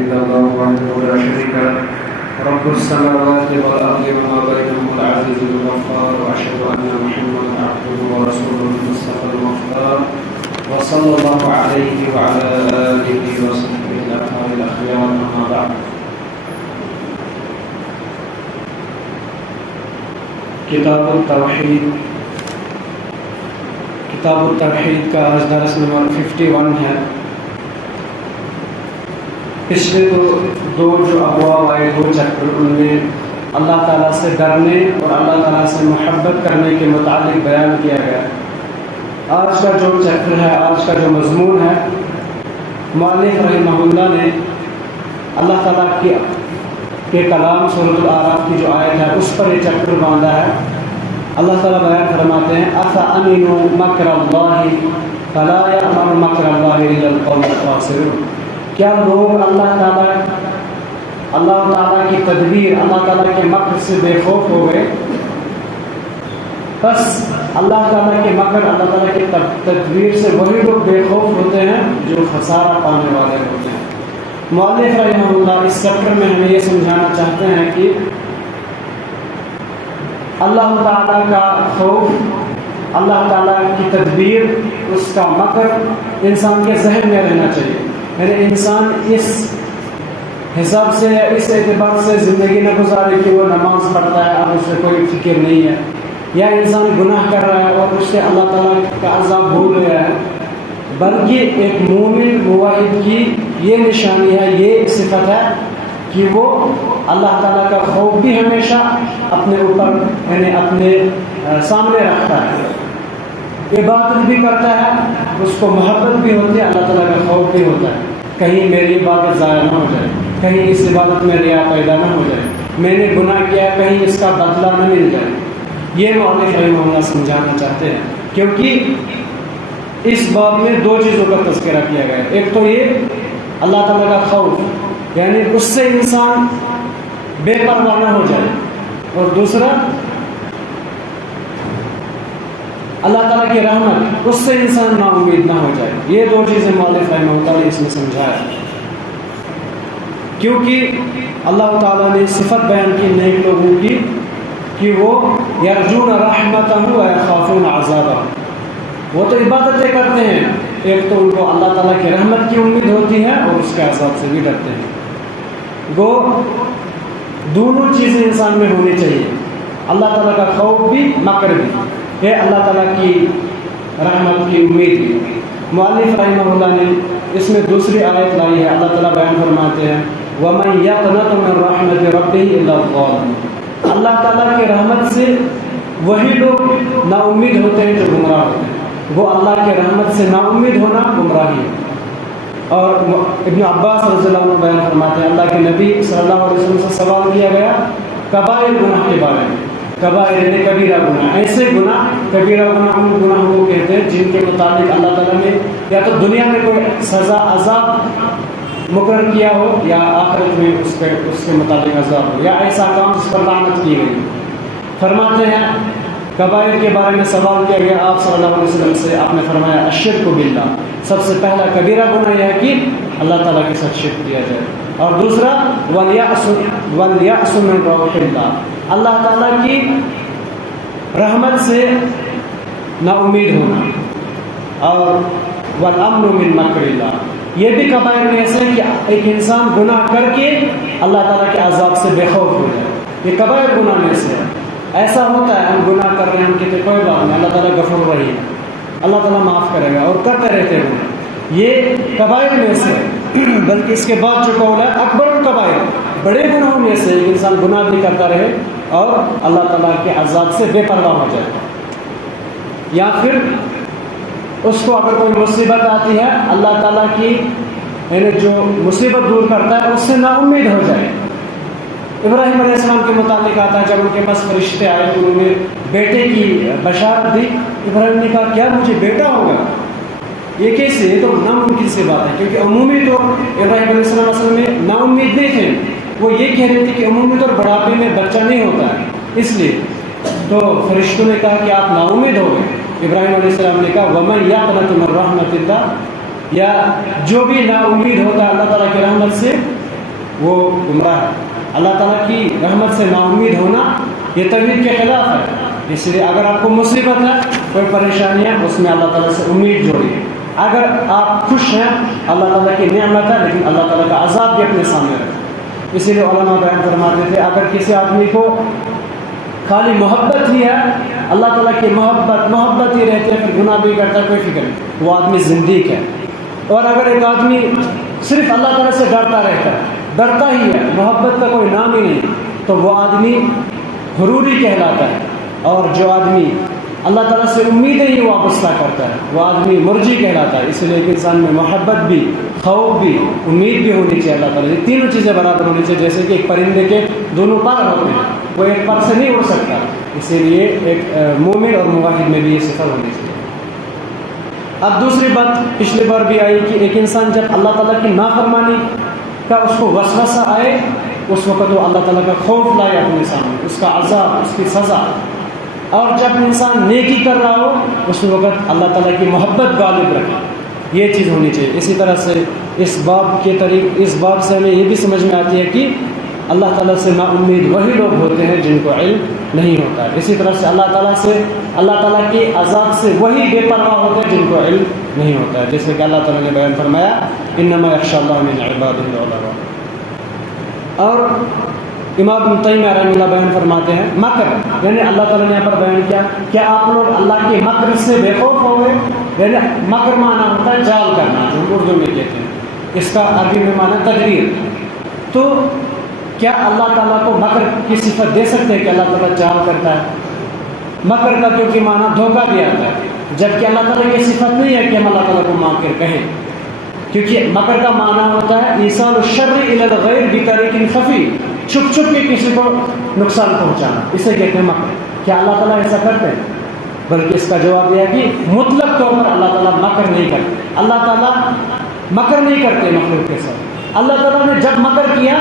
إلا الله وحده لا شريك له رب السماوات والأرض وما بينهما العزيز الغفار وأشهد أن محمدا عبده ورسوله المصطفى المختار وصلى الله عليه وعلى آله وصحبه الأطهار الأخيار أما بعد. کتاب التوحید کا آج درس نمبر 51 ہے. پچھلے دو جو ابواب آئے، دو چیپٹر، ان میں اللہ تعالیٰ سے ڈرنے اور اللہ تعالیٰ سے محبت کرنے کے متعلق بیان کیا گیا. آج کا جو چیپٹر ہے، آج کا جو مضمون ہے، مؤلف رحمہ اللہ نے اللہ تعالیٰ کے کلام سورۃ الاعراف کی جو آیت ہے اس پر یہ چیپٹر باندھا ہے. اللہ تعالیٰ بیان فرماتے ہیں أَفَأَمِنُوا مَكْرَ اللَّهِ فَلَا يَأْمَنُ مَكْرَ اللَّهِ إِلَّا الْقَوْمُ الْخَاسِرُونَ. کیا لوگ اللہ تعالیٰ کی تدبیر، اللہ تعالیٰ کے مکر سے بے خوف ہو گئے؟ بس اللہ تعالیٰ کے مکر، اللہ تعالیٰ کی تدبیر سے وہی لوگ بے خوف ہوتے ہیں جو خسارہ پانے والے ہوتے ہیں. مؤلف رحمہ اللہ اس چیپٹر میں ہمیں یہ سمجھانا چاہتے ہیں کہ اللہ تعالیٰ کا خوف، اللہ تعالیٰ کی تدبیر، اس کا مکر انسان کے ذہن میں رہنا چاہیے. یعنی انسان اس حساب سے، اس اعتبار سے زندگی نہ گزارے کہ وہ نماز پڑھتا ہے اور اسے کوئی فکر نہیں ہے، یا انسان گناہ کر رہا ہے اور اس سے اللہ تعالیٰ کا عذاب بھول گیا ہے. بلکہ ایک مومن موحد کی یہ نشانی ہے، یہ صفت ہے کہ وہ اللہ تعالیٰ کا خوف بھی ہمیشہ اپنے اوپر، یعنی اپنے سامنے رکھتا ہے، عبادت بھی کرتا ہے، اس کو محبت بھی ہوتی ہے، اللہ تعالیٰ کا خوف بھی ہوتا ہے. کہیں میری عبادت ضائع نہ ہو جائے، کہیں اس عبادت میں ریا پیدا نہ ہو جائے، میں نے گناہ کیا ہے کہیں اس کا بدلہ نہ مل جائے. یہ مؤلف رحمہ اللہ سمجھانا چاہتے ہیں، کیونکہ اس باب میں دو چیزوں کا تذکرہ کیا گیا ہے. ایک تو یہ اللہ تعالیٰ کا خوف، یعنی اس سے انسان بے پرواہ نہ ہو جائے، اور دوسرا اللہ تعالیٰ کی رحمت، اس سے انسان نا امید نہ ہو جائے. یہ دو چیزیں مؤلف رحمہ اللہ نے اس میں سمجھایا، کیونکہ اللہ تعالیٰ نے صفت بیان کی نیک لوگوں کی کہ وہ یرجون رحمتہ ویخافون عذابہ. وہ تو عبادتیں کرتے ہیں، ایک تو ان کو اللہ تعالیٰ کی رحمت کی امید ہوتی ہے اور اس کے عذاب سے بھی ڈرتے ہیں. وہ دونوں چیزیں انسان میں ہونی چاہیے، اللہ تعالیٰ کا خوف بھی، مکر بھی ہے، اللہ تعالیٰ کی رحمت کی امید بھی. مؤلف رحمہ اللہ نے اس میں دوسری آیت لائی ہے. اللہ تعالیٰ بیان فرماتے ہیں وَمَنْ يَقْنَطُ مِنْ رَحْمَةِ رَبِّهِ إِلَّا الضَّالُّونَ. اللہ تعالیٰ کی رحمت سے وہی لوگ نا امید ہوتے ہیں جو گمراہ ہوتے ہیں. وہ اللہ کے رحمت سے نا امید ہونا گمراہی ہے. اور ابن عباس رضی اللہ عنہ بیان فرماتے ہیں اللہ کے نبی صلی اللہ علیہ وسلم سے سوال کیا گیا کبائر گناہ کے بارے میں. کبائر یعنی کبیرہ گناہ، ایسے گناہ، کبیرہ گناہ ان گناہوں کو کہتے ہیں جن کے متعلق اللہ تعالیٰ نے یا تو دنیا میں کوئی سزا عذاب مقرر کیا ہو، یا آخرت میں اس کے متعلق عذاب ہو، یا ایسا کام جس پر لعنت کی گئی. فرماتے ہیں کبائر کے بارے میں سوال کیا گیا آپ صلی اللہ علیہ وسلم سے، آپ نے فرمایا الشرک باللہ. سب سے پہلا کبیرہ گناہ یہ ہے کہ اللہ تعالیٰ کے ساتھ شرک کیا جائے، اور دوسرا وَالْيَأْسُ مِنْ رَوْحِ اللَّهِ، اللہ تعالیٰ کی رحمت سے نا امید ہونا، اور وَالْأَمْنُ مِنْ مَكْرِ اللَّهِ. یہ بھی کبائر میں ایسے کہ ایک انسان گناہ کر کے اللہ تعالیٰ کے عذاب سے بے خوف ہو جائے. یہ کبائر گناہ میں سے ہے. ایسا ہوتا ہے ہم گناہ کر رہے ہیں، ہم کہتے ہیں کوئی بات نہیں، اللہ تعالیٰ غفور رحیم، اللہ تعالیٰ معاف کرے گا، اور کرتے رہتے ہیں. یہ کبائر میں سے ہے. بلکہ اس کے بعد جو قول ہے اکبر الکبائر، بڑے گناہوں میں سے ایک انسان گناہ بھی کرتا رہے اور اللہ تعالیٰ کے عذاب سے بے پرواہ ہو جائے. یا پھر اس کو اگر کوئی مصیبت آتی ہے، اللہ تعالیٰ کی یعنی جو مصیبت دور کرتا ہے اس سے نا امید ہو جائے. ابراہیم علیہ السلام کے متعلق آتا ہے جب ان کے پاس فرشتے آئے تو انہوں نے بیٹے کی بشارت دی. ابراہیم نے کہا کیا مجھے بیٹا ہوگا؟ یہ کیسے؟ یہ تو ناممکن سی بات ہے، کیونکہ عمومی طور ابراہیم علیہ السلام اصل میں نا امید نہیں تھے. وہ یہ کہہ رہے تھے کہ عمومی طور بڑھاپے میں بچہ نہیں ہوتا ہے، اس لیے. تو فرشتوں نے کہا کہ آپ نا امید ہو گئے. ابراہیم علیہ السلام نے کہا وَمَنْ يَقْنَطُ مِنْ رَحْمَةِ اللَّهِ، یا جو بھی نا امید ہوتا ہے اللہ تعالیٰ کی رحمت سے وہ گمراہ ہے۔ اللہ تعالیٰ کی رحمت سے نا امید ہونا یہ توحید کے خلاف ہے۔ اس لیے اگر آپ کو مصیبت ہے، کوئی پریشانی ہے، اس میں اللہ تعالیٰ سے امید جوڑیے۔ اگر آپ خوش ہیں، اللہ تعالیٰ کی نعمت ہے، لیکن اللہ تعالیٰ کا عذاب بھی اپنے سامنے رکھیں۔ اسی لیے علماء بیان فرماتے تھے اگر کسی آدمی کو خالی محبت ہی ہے، اللہ تعالیٰ کی محبت ہی رہتی ہے، پھر گناہ بھی کرتا ہے، کوئی فکر نہیں، وہ آدمی زندیق ہے۔ اور اگر ایک آدمی صرف اللہ تعالیٰ سے ڈرتا رہتا ہے، ڈرتا ہی ہے، محبت کا کوئی نام ہی نہیں، تو وہ آدمی غروری کہلاتا ہے۔ اور جو آدمی اللہ تعالیٰ سے امیدیں ہی وابستہ کرتا ہے، وہ آدمی مرجی کہلاتا ہے۔ اس لیے ایک انسان میں محبت بھی، خوف بھی، امید بھی ہونی چاہیے اللہ تعالیٰ، یہ تینوں چیزیں برابر ہونی چاہیے۔ جیسے کہ ایک پرندے کے دونوں پر ہوتے ہیں، وہ ایک پر سے نہیں اڑ سکتا، اسی لیے ایک مومن اور موحد میں بھی یہ صفت ہونی چاہیے۔ اب دوسری بات پچھلی بار بھی آئی کہ ایک انسان جب اللہ تعالیٰ کی نافرمانی کا اس کو وسوسہ آئے، اس وقت وہ اللہ تعالیٰ کا خوف لائے اپنے سامنے، اس کا عذاب، اس کی سزا۔ اور جب انسان نیکی کر رہا ہو، اس وقت اللہ تعالیٰ کی محبت غالب رکھے، یہ چیز ہونی چاہیے۔ اسی طرح سے اس باب سے ہمیں یہ بھی سمجھ میں آتی ہے کہ اللہ تعالیٰ سے نا امید وہی لوگ ہوتے ہیں جن کو علم نہیں ہوتا ہے۔ اسی طرح سے اللہ تعالیٰ کے عذاب سے وہی بے پرواہ ہوتے ہیں جن کو علم نہیں ہوتا ہے، جیسے کہ اللہ تعالیٰ نے بیان فرمایا انما یخشی اللہ من عبادہ العلماء۔ اور امام ابن تیمیہ رحمہ اللہ بیان فرماتے ہیں مکر، یعنی اللہ تعالیٰ نے یہاں پر بیان کیا کہ آپ لوگ اللہ کے مکر سے بے خوف ہو گئے، یعنی مکر معنی ہوتا ہے جال کرنا، جو اردو میں کہتے ہیں، اس کا عربی میں معنی تدبیر۔ تو کیا اللہ تعالیٰ کو مکر کی صفت دے سکتے ہیں کہ اللہ تعالیٰ جال کرتا ہے؟ مکر کا کیونکہ معنی دھوکہ بھی آتا ہے، جبکہ اللہ تعالیٰ کی صفت نہیں ہے کہ ہم اللہ تعالیٰ کو ماکر کہیں، کیونکہ مکر کا معنی ہوتا ہے ایصال الشر الی الغیر بطریق خفی، چھپ چھپ کے کسی کو نقصان پہنچانا، اسے کہتے ہیں مکر۔ کیا اللہ تعالیٰ ایسا کرتے ہیں؟ بلکہ اس کا جواب یہ ہے کہ مطلق طور پر اللہ تعالیٰ مکر نہیں کرتے، اللہ تعالیٰ مکر نہیں کرتے مخلوق کے ساتھ۔ اللہ تعالیٰ نے جب مکر کیا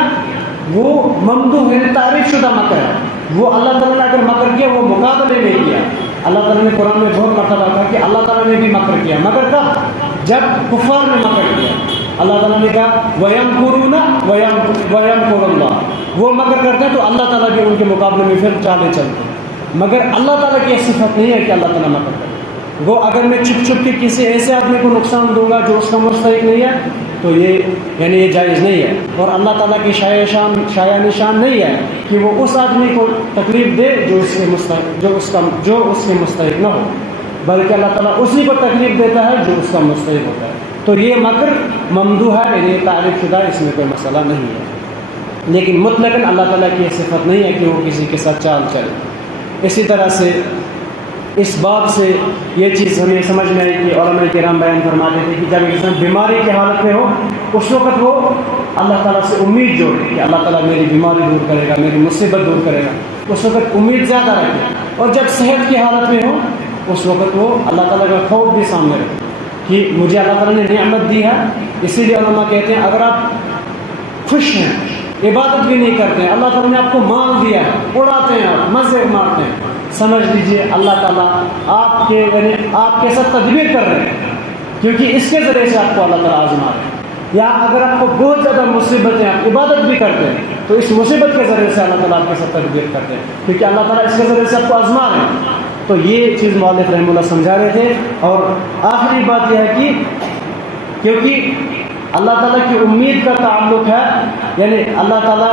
وہ ممدوح ہے، تعریف شدہ مکر ہے، وہ اللہ تعالیٰ نے اگر مکر کیا وہ مقابلے میں کیا۔ اللہ تعالیٰ نے قرآن میں بہت مرتبہ کہا کہ اللہ تعالیٰ نے بھی مکر کیا، مگر کب؟ جب کفار نے مکر کیا۔ اللہ تعالیٰ نے کہا وَيَمْكُرُونَ وَيَمْكُرُ اللَّهُ، وہ مکر کرتے ہیں تو اللہ تعالیٰ بھی ان کے مقابلے میں پھر چالیں چلتے ہیں، مگر اللہ تعالیٰ کی صفت نہیں ہے کہ اللہ تعالیٰ مکر کرتے۔ وہ اگر میں چھپ چھپ کے کسی ایسے آدمی کو نقصان دوں گا جو اس کا مستحق نہیں ہے تو یہ جائز نہیں ہے، اور اللہ تعالیٰ کی شایع نشان نہیں ہے کہ وہ اس آدمی کو تکلیف دے جو اس کے مستحق نہ ہو، بلکہ اللہ تعالیٰ اسی کو تکلیف دیتا ہے جو اس کا مستحق ہوتا ہے۔ تو یہ مکر ممدوح ہے، یعنی تعریف شدہ، اس میں کوئی مسئلہ نہیں ہے، لیکن مطلقاً اللہ تعالیٰ کی یہ صفت نہیں ہے کہ وہ کسی کے ساتھ چال چلے۔ اسی طرح سے اس باب سے یہ چیز ہمیں سمجھ میں آئی کہ علماء کرام بیان فرماتے تھے کہ جب انسان بیماری کی حالت میں ہو اس وقت وہ اللہ تعالیٰ سے امید جوڑے کہ اللہ تعالیٰ میری بیماری دور کرے گا، میری مصیبت دور کرے گا، اس وقت امید زیادہ رکھے۔ اور جب صحت کی حالت میں ہو اس وقت وہ اللہ تعالیٰ کا خوف بھی سامنے رکھے کہ مجھے اللہ تعالیٰ نے نعمت دی ہے۔ اسی لیے علماء کہتے ہیں اگر آپ خوش ہیں، عبادت بھی نہیں کرتے ہیں، اللہ تعالیٰ نے آپ کو مال دیا ہے، اڑاتے ہیں، آپ مزے مارتے ہیں، سمجھ لیجئے اللہ تعالیٰ آپ کے ساتھ تدبیر کر رہے ہیں، کیونکہ اس کے ذریعے سے آپ کو اللہ تعالیٰ آزما رہے ہیں۔ یا اگر آپ کو بہت زیادہ مصیبتیں، آپ عبادت بھی کرتے ہیں تو اس مصیبت کے ذریعے سے اللہ تعالیٰ آپ کے ساتھ تدبیر کرتے ہیں، کیونکہ اللہ تعالیٰ اس کے ذریعے سے آپ کو آزما رہے ہیں۔ تو یہ چیز مؤلف رحمہ اللہ سمجھا رہے تھے۔ اور آخری بات یہ ہے کہ کیونکہ اللہ تعالیٰ کی امید کا تعلق ہے، یعنی اللہ تعالیٰ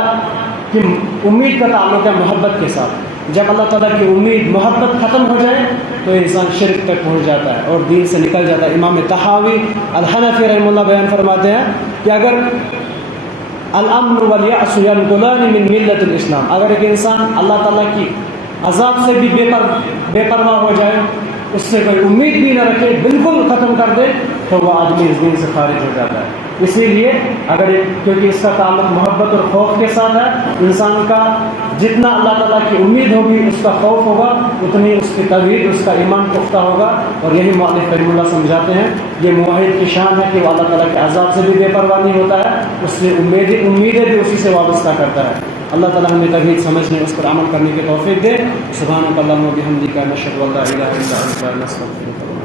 کی امید کا تعلق ہے محبت کے ساتھ۔ جب اللہ تعالیٰ کی امید، محبت ختم ہو جائے تو انسان شرک تک پہنچ جاتا ہے اور دین سے نکل جاتا ہے۔ امام طحاوی الحنفی رحمہ اللہ بیان فرماتے ہیں کہ اگر الامن والیأس ینقلان من ملت الاسلام، اگر ایک انسان اللہ تعالیٰ کی عذاب سے بھی بے پرواہ ہو جائے، اس سے کوئی امید بھی نہ رکھے، بالکل ختم کر دے، تو وہ آدمی اس دین سے خارج ہو جاتا ہے۔ اسی لیے کیونکہ اس کا تعلق محبت اور خوف کے ساتھ ہے، انسان کا جتنا اللہ تعالیٰ کی امید ہوگی، اس کا خوف ہوگا، اتنی اس کی توحید، اس کا ایمان پختہ ہوگا۔ اور یہی مؤلف رحمہ اللہ سمجھاتے ہیں، یہ موحد کی شان ہے کہ وہ اللہ تعالیٰ کے عذاب سے بھی بے پرواہ نہیں ہوتا ہے، اس سے امیدیں بھی اسی سے وابستہ کرتا ہے۔ اللہ تعالیٰ ہمیں توحید سمجھنے، اس پر عمل کرنے کی توفیق دے۔ سبحانک اللہم و بحمدک، نشہد ان لا الہ الا انت، نستغفرک۔